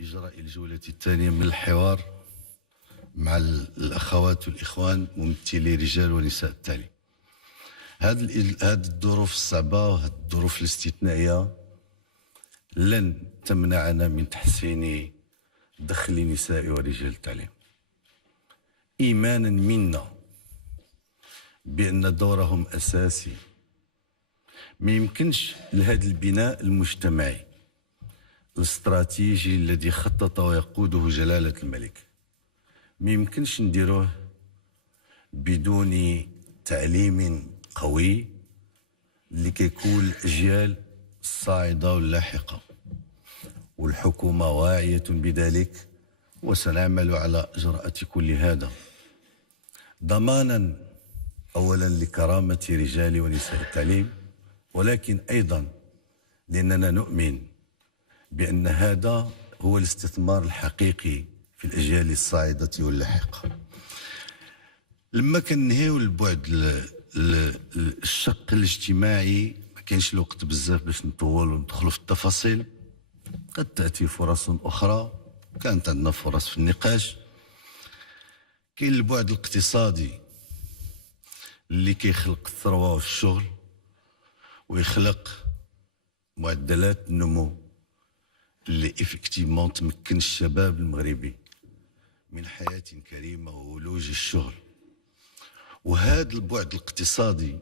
إجراء الجولة الثانية من الحوار مع الأخوات والإخوان ممثلي رجال ونساء التعليم. هذه الظروف الصعبة وهذه الظروف الاستثنائية لن تمنعنا من تحسين دخل نساء ورجال التعليم، إيمانا منا بأن دورهم أساسي. ما يمكنش لهذا البناء المجتمعي الاستراتيجي الذي خطط ويقوده جلالة الملك ما يمكنش نديروه بدون تعليم قوي اللي كيكون الأجيال الصاعدة واللاحقة، والحكومة واعية بذلك وسنعمل على إجراء كل هذا ضمانا أولا لكرامة رجال ونساء التعليم، ولكن أيضا لأننا نؤمن بأن هذا هو الاستثمار الحقيقي في الأجيال الصاعدة واللاحقة. لما كنهيو البعد الشق الاجتماعي ما كاينش الوقت بزاف باش نطول وندخلوا في التفاصيل، قد تأتي فرص أخرى، كانت عندنا فرص في النقاش. كاين البعد الاقتصادي اللي كيخلق الثروة والشغل ويخلق معدلات النمو اللي افكتيفمون تمكن الشباب المغربي من حياة كريمة وولوج الشغل. وهذا البعد الاقتصادي